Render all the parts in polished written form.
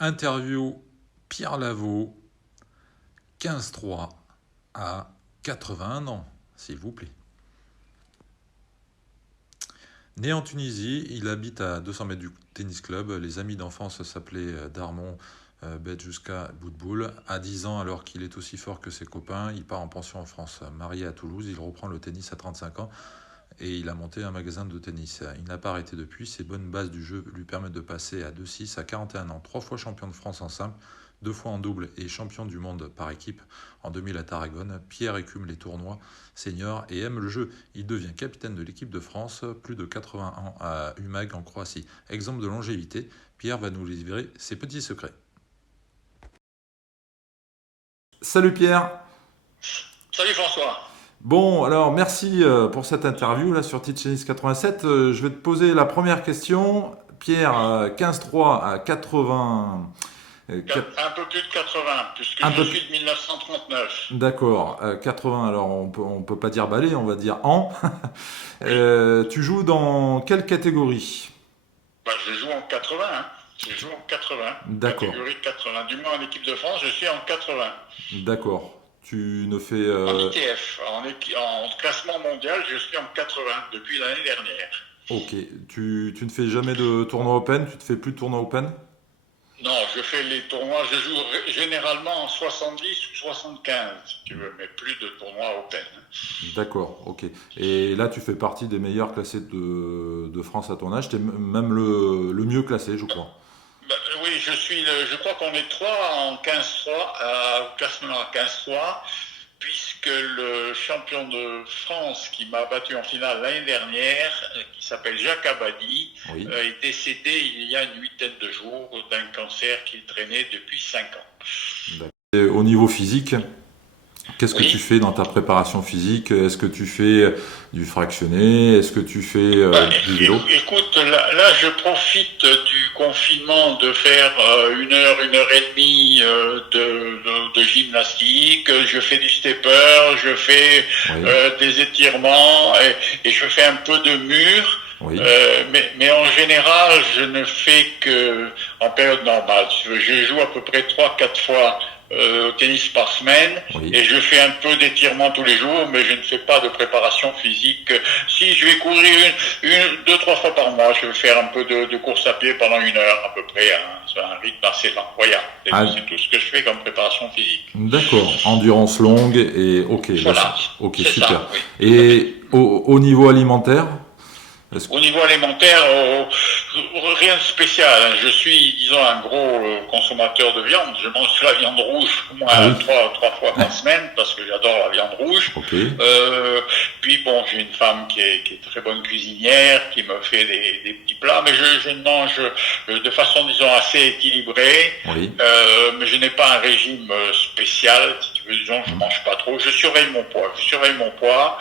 Interview Pierre Lavaux, 15-3 à 81 ans, s'il vous plaît. Né en Tunisie, il habite à 200 mètres du tennis club. Les amis d'enfance s'appelaient Darmon, Bedjouska, Boudboul. À 10 ans, alors qu'il est aussi fort que ses copains, il part en pension en France. Marié à Toulouse, il reprend le tennis à 35 ans et il a monté un magasin de tennis. Il n'a pas arrêté depuis. Ses bonnes bases du jeu lui permettent de passer à 2-6 à 41 ans. 3 fois champion de France en simple, 2 fois en double et champion du monde par équipe en 2000 à Tarragone. Pierre écume les tournois seniors et aime le jeu. Il devient capitaine de l'équipe de France, plus de 80 ans à Umag en Croatie. Exemple de longévité, Pierre va nous livrer ses petits secrets. Salut Pierre. Salut François. Bon, alors merci pour cette interview là sur Teach Tennis 87. Je vais te poser la première question. Pierre, 15-3 à 80. Un peu plus de 80, puisque Un je peu. suis de 1939. D'accord, 80, alors on peut pas dire balai, on va dire an. Oui. Tu joues dans quelle catégorie? Bah, je joue en 80, hein. Je joue en 80, D'accord, catégorie 80. Du moins en équipe de France, je suis en 80. d'accord. Tu ne fais. En ITF, en classement mondial, je suis en 80 depuis l'année dernière. Ok, tu ne fais jamais de tournoi open, tu te fais plus de tournoi open? Non, je fais les tournois, je joue généralement en 70 ou 75, si tu veux, mais plus de tournois open. D'accord, ok. Et là, tu fais partie des meilleurs classés de France à ton âge. Tu es même le mieux classé, je crois. Bah, oui, je crois qu'on est trois en 15-3, au classement à 15-3. Puisque le champion de France qui m'a battu en finale l'année dernière, qui s'appelle Jacques Abadi, Oui. est décédé il y a une huitaine de jours d'un cancer qu'il traînait depuis 5 ans. D'accord. Et au niveau physique, qu'est-ce que tu Oui. fais dans ta préparation physique? Est-ce que tu fais du fractionné? Est-ce que tu fais Bah, du vélo? écoute, là, je profite du confinement de faire 1 heure, 1 heure et demie de gymnastique. Je fais du stepper, je fais Oui, des étirements et je fais un peu de mur. oui. Mais en général, je ne fais que en période normale. Je joue à peu près 3, 4 fois au tennis par semaine Oui. et je fais un peu d'étirement tous les jours, mais je ne fais pas de préparation physique. Si je vais courir 2, 3 fois par mois, je vais faire un peu de course à pied pendant 1 heure à peu près, sur un rythme assez lent. Voilà, Ah, c'est tout ce que je fais comme préparation physique. d'accord. Endurance longue et ok, bah Voilà, ok, c'est super. ça, oui, tout à fait. Et au niveau alimentaire, est-ce que... Au niveau alimentaire, rien de spécial. Je suis, disons, un gros consommateur de viande. Je mange de la viande rouge au moins Ah oui, 3 fois par semaine parce que j'adore la viande rouge. ok, Euh, Puis bon, j'ai une femme qui est très bonne cuisinière, qui me fait des petits plats, mais je mange de façon, disons, assez équilibrée. oui. Mais je n'ai pas un régime spécial. Si tu veux, disons, je mange pas trop. Je surveille mon poids. Je surveille mon poids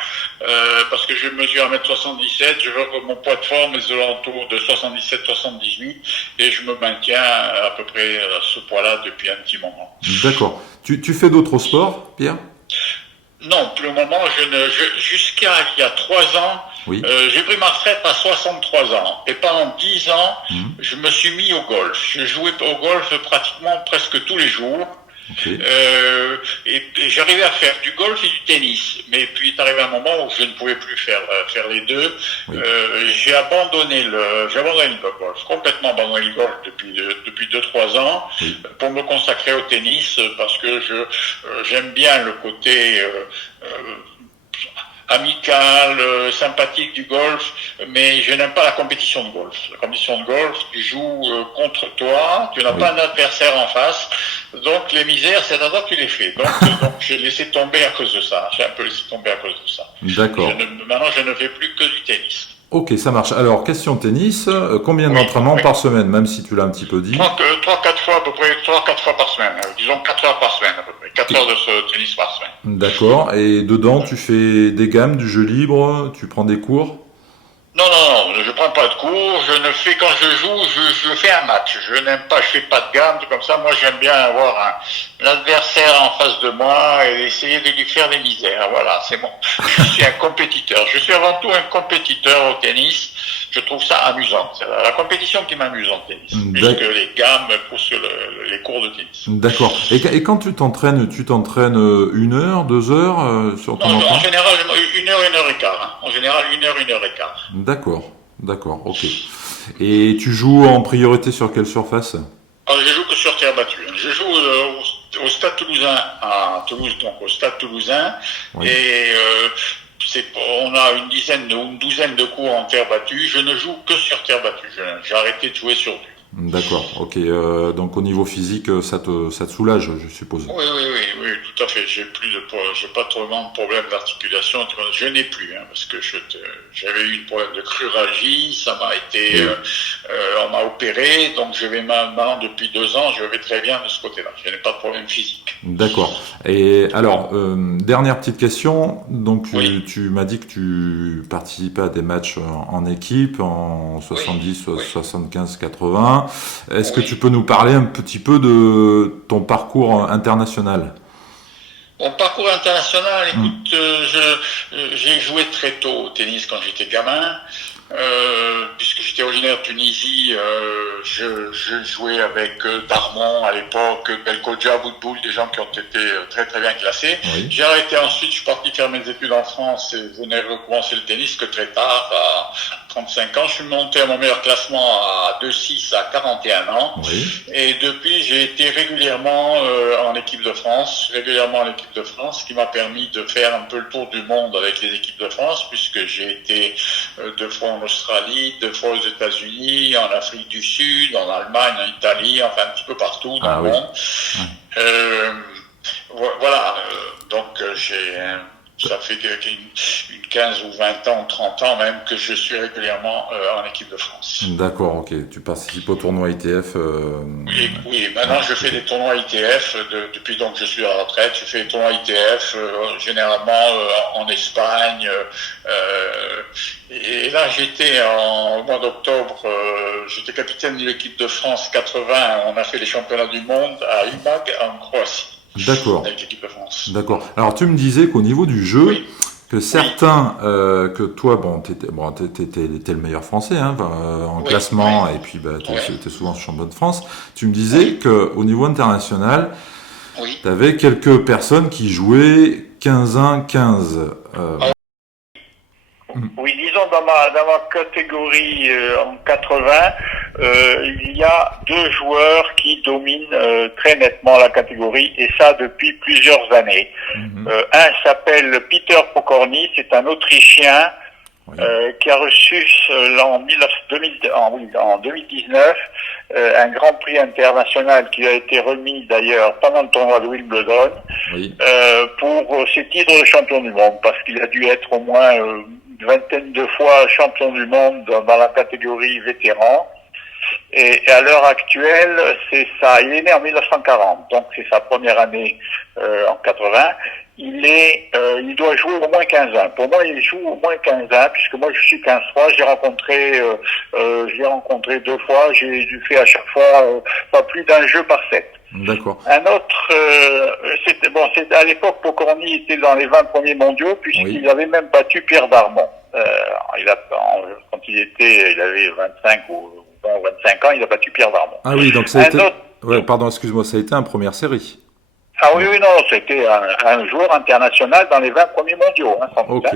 parce que je mesure 1,77 m. Je veux que mon poids de forme est aux alentours de 77-78 et je me maintiens à peu près à ce poids-là depuis un petit moment. D'accord. Tu fais d'autres sports, Pierre? Non, pour le moment, jusqu'à il y a 3 ans, Oui. j'ai pris ma retraite à 63 ans. Et pendant 10 ans, Mhm. je me suis mis au golf. Je jouais au golf pratiquement presque tous les jours. Ok. Et j'arrivais à faire du golf et du tennis. Mais puis il est arrivé un moment où je ne pouvais plus faire les deux. Oui. J'ai abandonné le golf, complètement abandonné le golf depuis 2, 3 ans Oui. pour me consacrer au tennis parce que j'aime bien le côté amical, sympathique du golf, mais je n'aime pas la compétition de golf. La compétition de golf, tu joues contre toi, tu n'as Oui. pas un adversaire en face, donc les misères, c'est à toi que tu les fais. Donc j'ai laissé tomber à cause de ça. J'ai un peu laissé tomber à cause de ça. D'accord. Maintenant, je ne fais plus que du tennis. Ok, ça marche. Alors, question tennis, combien Oui, d'entraînements oui. par semaine, même si tu l'as un petit peu dit? 3, 4 fois à peu près, 3, 4 fois par semaine. Disons 4 heures par semaine à peu près. 4 heures Et- de ce tennis par semaine. D'accord. Et dedans, tu fais des gammes, du jeu libre, tu prends des cours? Non, non, non, je prends pas de cours, je ne fais, quand je joue, je fais un match. Je n'aime pas, je fais pas de gamme, tout comme ça. Moi, j'aime bien avoir un adversaire en face de moi et essayer de lui faire des misères. Voilà, c'est bon. Je suis un compétiteur. Je suis avant tout un compétiteur au tennis. Je trouve ça amusant. C'est la compétition qui m'amuse en tennis, plus que les gammes, plus que les cours de tennis. D'accord. Et quand tu t'entraînes 1 heure, 2 heures sur ton Non, en entraînement? général, 1 heure, 1 heure et quart. Hein. En général, 1 heure, 1 heure et quart. D'accord, ok. Et tu joues en priorité sur quelle surface? Alors, je joue que sur terre battue. Je joue au Stade Toulousain à Toulouse, donc au Stade Toulousain, Oui. et on a une douzaine de cours en terre battue. Je ne joue que sur terre battue. J'ai arrêté de jouer sur dur. D'accord, ok. Donc au niveau physique, ça te soulage, je suppose. Oui, tout à fait. J'ai pas vraiment de problème d'articulation. Je n'ai plus, hein, parce que j'avais eu un problème de cruralgie. Ça m'a été, on m'a opéré, donc je vais maintenant depuis 2 ans, je vais très bien de ce côté-là. Je n'ai pas de problème physique. D'accord. Et alors, dernière petite question. Donc, Oui. tu m'as dit que tu participais à des matchs en équipe en 70, Oui. 75, 80. Est-ce que Oui. tu peux nous parler un petit peu de ton parcours international? Mon parcours international, écoute, j'ai joué très tôt au tennis quand j'étais gamin. Puisque j'étais originaire de Tunisie, je jouais avec Darmon à l'époque, Belkodia, Boutboul, des gens qui ont été très très bien classés. Oui. J'ai arrêté ensuite, je suis parti faire mes études en France et je n'ai recommencé le tennis que très tard, à 35 ans. Je suis monté à mon meilleur classement à 2,6 à 41 ans. Oui. Et depuis, j'ai été régulièrement en équipe de France, ce qui m'a permis de faire un peu le tour du monde avec les équipes de France, puisque j'ai été 2 fois en Australie, 2 fois aux États-Unis, en Afrique du Sud, en Allemagne, en Italie, enfin un petit peu partout dans le monde. Voilà, donc ça fait une 15 ou 20 ans, 30 ans même que je suis régulièrement en équipe de France. D'accord, ok. Tu participes au tournoi ITF. Oui, maintenant je fais des tournois ITF depuis donc je suis à la retraite. Je fais des tournois ITF généralement en Espagne. Et là j'étais au mois d'octobre, j'étais capitaine de l'équipe de France 80. On a fait les championnats du monde à Umag en Croatie. D'accord. Avec l'équipe de France. D'accord. Alors tu me disais qu'au niveau du jeu, Oui. que certains, que toi, t'étais le meilleur français hein, en classement, et puis t'es souvent champion de France. Tu me disais que au niveau international, t'avais quelques personnes qui jouaient 15-1-15. Oui, disons dans ma catégorie en 80, il y a 2 joueurs qui dominent très nettement la catégorie, et ça depuis plusieurs années. Un s'appelle Peter Pokorny, c'est un Autrichien qui a reçu en 2019 un grand prix international qui a été remis d'ailleurs pendant le tournoi de Wimbledon pour ses titres de champion du monde, parce qu'il a dû être au moins une vingtaine de fois champion du monde dans la catégorie vétéran. Et à l'heure actuelle, c'est ça. Il est né en 1940, donc c'est sa première année en 80. Il doit jouer au moins 15 ans. Pour moi, il joue au moins 15 ans, puisque moi je suis 15-3. J'ai rencontré 2 fois. J'ai fait à chaque fois pas plus d'un jeu par set. D'accord. Un autre, c'était à l'époque, Pokorny était dans les 20 premiers mondiaux, puisqu'il avait même battu Pierre Darmon. Quand il avait 25 ou 25 ans, il a battu Pierre Darmon. Ah oui, donc ça a été... pardon, excuse-moi, ça a été un première série. Ah oui, non, c'était un joueur international dans les 20 premiers mondiaux. Ok.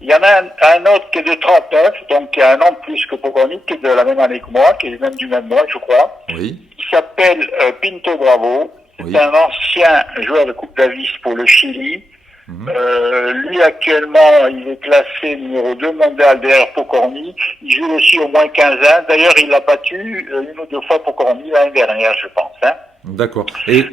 Il y en a un autre qui est de 39, donc qui a un an de plus que Pokorny, qui est de la même année que moi, qui est même du même mois, je crois. Oui. Il s'appelle Pinto Bravo. C'est un ancien joueur de Coupe Davis pour le Chili. Lui, actuellement, il est classé numéro 2 mondial derrière Pokorny. Il joue aussi au moins 15 ans. D'ailleurs, il a battu 1 ou 2 fois Pokorny l'année dernière, je pense. D'accord. Oui.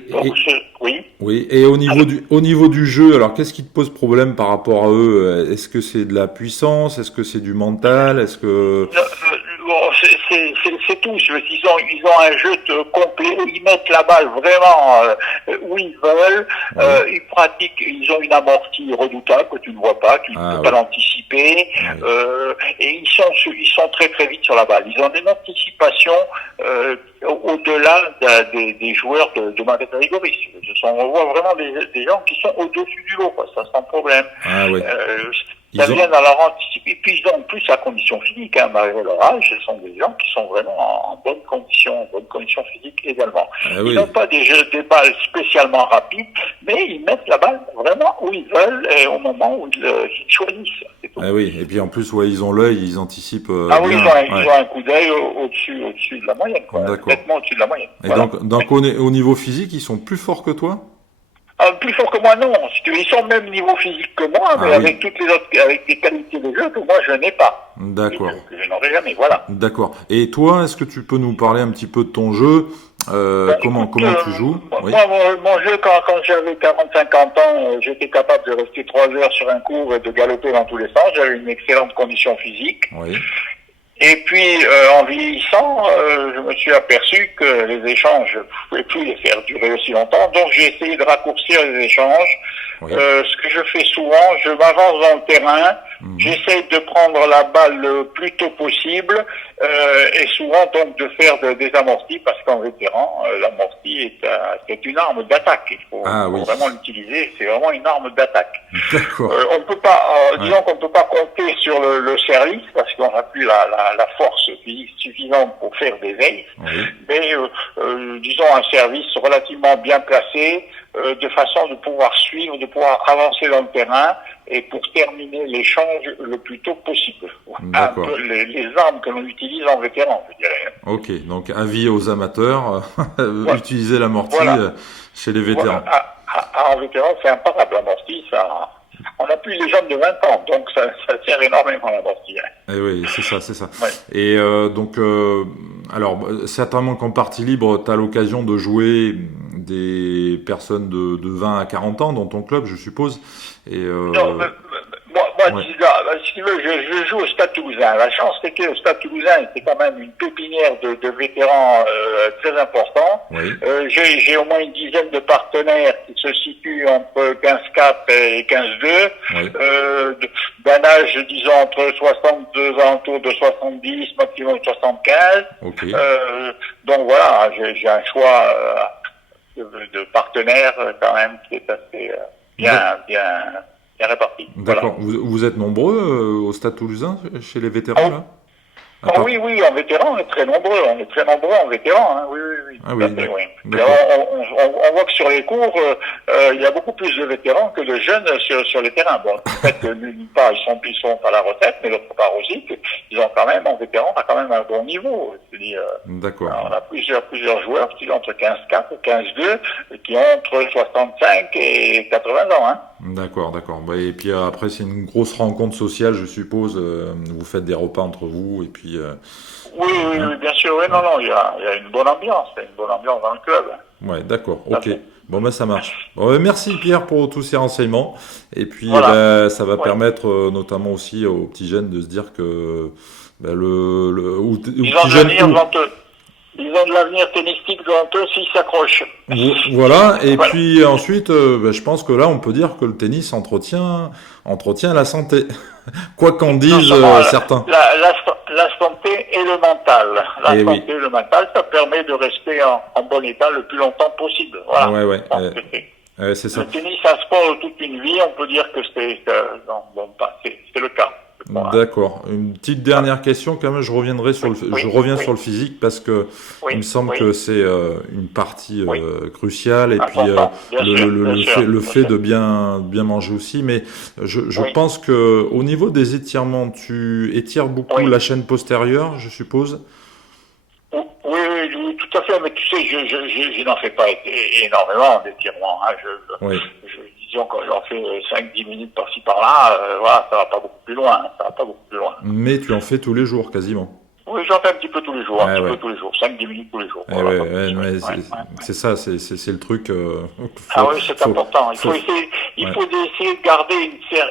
Et au niveau du jeu, alors qu'est-ce qui te pose problème par rapport à eux? Est-ce que c'est de la puissance? Est-ce que c'est du mental? Est-ce que c'est tout. Ils ont un jeu complet. Ils mettent la balle vraiment où ils veulent. Ils pratiquent. Ils ont une amortie redoutable que tu ne vois pas, tu ne peux pas l'anticiper. Et ils sont très très vite sur la balle. Ils ont une anticipation au-delà des joueurs de ma catégorie. On voit vraiment des gens qui sont au-dessus du lot, quoi, ça sans problème. Ah oui. Ça vient dans leur anticiper. puis ils ont plus la condition physique, hein, malgré leur âge, ce sont des gens qui sont vraiment en bonne condition physique également. Ils n'ont pas des balles spécialement rapides, mais ils mettent la balle vraiment où ils veulent et au moment où ils choisissent. Ah oui, et puis en plus, ils ont l'œil, ils anticipent bien. Ils ont un coup d'œil au-dessus de la moyenne, quoi. Complètement au-dessus de la moyenne. Et voilà. donc au niveau physique, ils sont plus forts que toi? Plus fort que moi, non. Ils sont au même niveau physique que moi, mais avec toutes les autres, avec des qualités de jeu que moi je n'ai pas. D'accord. Que je n'aurai jamais, voilà. D'accord. Et toi, est-ce que tu peux nous parler un petit peu de ton jeu? Comment tu joues? Moi, mon jeu, quand j'avais 40-50 ans, j'étais capable de rester 3 heures sur un court et de galoper dans tous les sens. J'avais une excellente condition physique. Oui. Et puis, en vieillissant, je me suis aperçu que les échanges, je ne pouvais plus les faire durer aussi longtemps. Donc, j'ai essayé de raccourcir les échanges. Oui. Ce que je fais souvent, je m'avance dans le terrain, j'essaye de prendre la balle le plus tôt possible, et souvent donc de faire des amortis, parce qu'en vétéran, l'amorti est une arme d'attaque. Il faut vraiment l'utiliser. C'est vraiment une arme d'attaque. D'accord. On peut pas, disons qu'on peut pas compter sur le service, parce qu'on n'a plus la force physique suffisante pour faire des ailes, mais disons un service relativement bien placé, de façon de pouvoir suivre, de pouvoir avancer dans le terrain et pour terminer l'échange le plus tôt possible. Un peu les armes que l'on utilise en vétéran, je dirais. Ok, donc avis aux amateurs, utiliser l'amorti chez les vétérans. En vétéran, c'est imparable, l'amorti, ça... On n'a plus les jambes de 20 ans, donc ça sert énormément l'amorti. Eh oui, c'est ça. Ouais. Et donc, alors, certainement qu'en partie libre, tu as l'occasion de jouer des personnes de 20 à 40 ans dans ton club, je suppose. Et non, moi si tu veux, je joue au Stade Toulousain. La chance, c'est que le Stade Toulousain était quand même une pépinière de vétérans très importants. Oui. J'ai au moins une dizaine de partenaires qui se situent entre 15-4 et 15-2, d'un âge, disons, entre 62 alentours de 70, maximum 75. Okay. Donc voilà, j'ai un choix de partenaires quand même qui est assez bien réparti. D'accord. Voilà. Vous êtes nombreux au Stade Toulousain chez les vétérans là? Oui, en vétéran, on est très nombreux. On est très nombreux en vétéran. Hein. Oui. Ah oui. On voit que sur les cours, il y a beaucoup plus de vétérans que de jeunes sur les terrains. Bon, peut-être que d'une part, ils sont à la retraite, mais d'autre part aussi, ils ont quand même, en vétéran, on a quand même un bon niveau. C'est-à-dire, on a plusieurs joueurs qui sont entre 15-4 et 15-2, qui ont entre 65 et 80 ans. Hein. D'accord. Et puis après, c'est une grosse rencontre sociale, je suppose. Vous faites des repas entre vous et puis. Oui, bien sûr. Oui, non, il y a une bonne ambiance. Il y a une bonne ambiance dans le club. Ouais, d'accord. Ok. Bon, ça marche. Bon, merci Pierre pour tous ces renseignements. Et puis, ça va permettre notamment aussi aux petits jeunes de se dire que ils ont de l'avenir tennistique devant eux s'ils s'accrochent. Voilà. Et puis ensuite, je pense que là, on peut dire que le tennis entretient la santé. Quoi qu'en disent certains. La santé et le mental. La santé et le mental, ça permet de rester en bon état le plus longtemps possible. Voilà. Ouais. C'est ça. Le tennis, c'est un sport de toute une vie. On peut dire que c'est le cas. D'accord. Une petite dernière question quand même. Je reviendrai sur le physique parce que il me semble que c'est une partie cruciale et puis le fait de bien manger aussi. Mais je pense que au niveau des étirements, tu étires beaucoup la chaîne postérieure, je suppose. Oui, tout à fait. Mais tu sais, je n'en fais pas énormément d'étirements. Disons quand j'en fais 5-10 minutes par-ci par-là, ça va pas beaucoup plus loin. Mais tu en fais tous les jours, quasiment. Oui, j'en fais un petit peu tous les jours, 5-10 minutes tous les jours. C'est ça, c'est le truc. C'est important. Il faut essayer de garder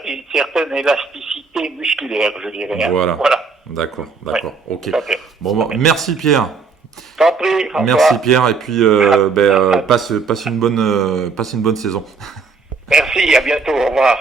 une certaine élasticité musculaire, je dirais. Voilà. D'accord. Ok. Bon, merci Pierre. T'en prie. Merci Pierre et puis passe une bonne saison. Merci, à bientôt, au revoir.